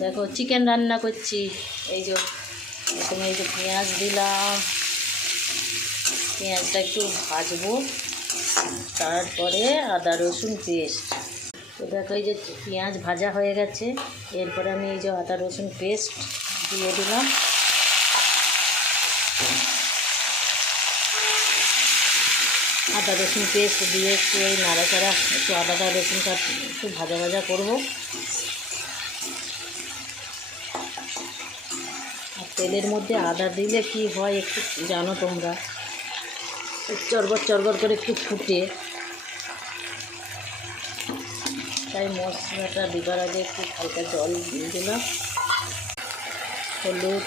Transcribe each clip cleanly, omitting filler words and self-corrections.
দেখো চিকেন রান্না করছি। এই যে প্রথমে এই যে পেঁয়াজ দিলাম, পেঁয়াজটা একটু ভাজবো, তারপরে আদা রসুন পেস্ট। তো দেখো এই যে পেঁয়াজ ভাজা হয়ে গেছে, এরপরে আমি এই যে আদা রসুন পেস্ট দিয়ে দিলাম। আদা রসুন পেস্ট দিয়ে একটু এই নাড়াচাড়া, একটু আদা রসুনটা একটু ভাজা ভাজা করবো। আর তেলের মধ্যে আদা দিলে কি হয় একটু জানো তোমরা, চরবর চরবর করে একটু ফুটে, তাই মশলাটা দেবার আগে একটু হালকা জল দিয়ে দিলাম। হলুদ,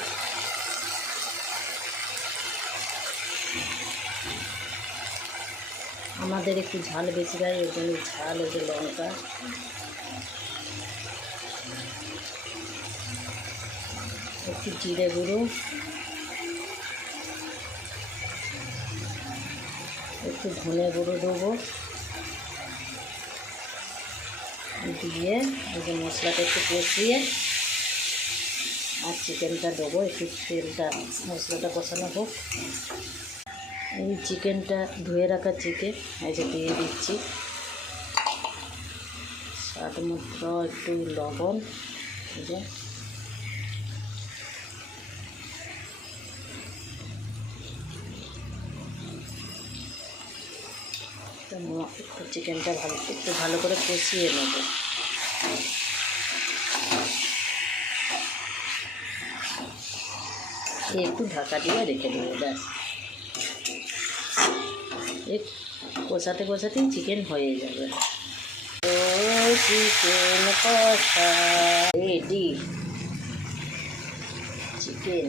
আমাদের একটু ঝাল বেশি দেয়, ওই জন্য ঝাল, ওই যে লঙ্কা, একটু জিরে গুঁড়ো, একটু ধনে গুঁড়ো দেবো, দিয়ে ওই যে মশলাটা একটু কষিয়ে আর চিকেনটা দেবো। একটু তেলটা, মশলাটা কষানো হোক। এই চিকেনটা ধুয়ে রাখা চিকেন এই যে দিয়ে দিচ্ছি, স্বাদ মতো একটু লবণ, এই যে একটু চিকেনটা একটু ভালো করে কষিয়ে নেব। একটু ঢাকা দিয়ে রেখে দেবো, ব্যাস। কষাতে কষাতেই চিকেন হয়ে যাবে। তো চিকেন কষা রেডি। চিকেন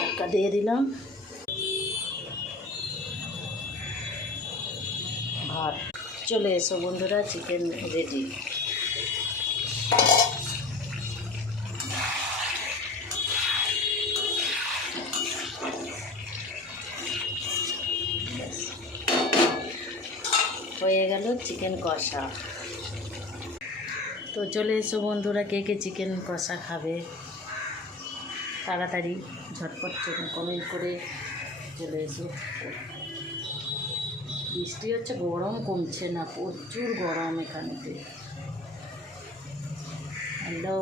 ঢাকা দিয়ে দিলাম। ভাত চলে এসো বন্ধুরা, চিকেন রেডি। হয়ে গেল চিকেন কষা। তো চলে এসো বন্ধুরা, কে কে চিকেন কষা খাবে তাড়াতাড়ি ঝটপট কমেন্ট করে চলে এসো। বৃষ্টি হচ্ছে, গরম কমছে না, প্রচুর গরম এখানেতে। হ্যালো।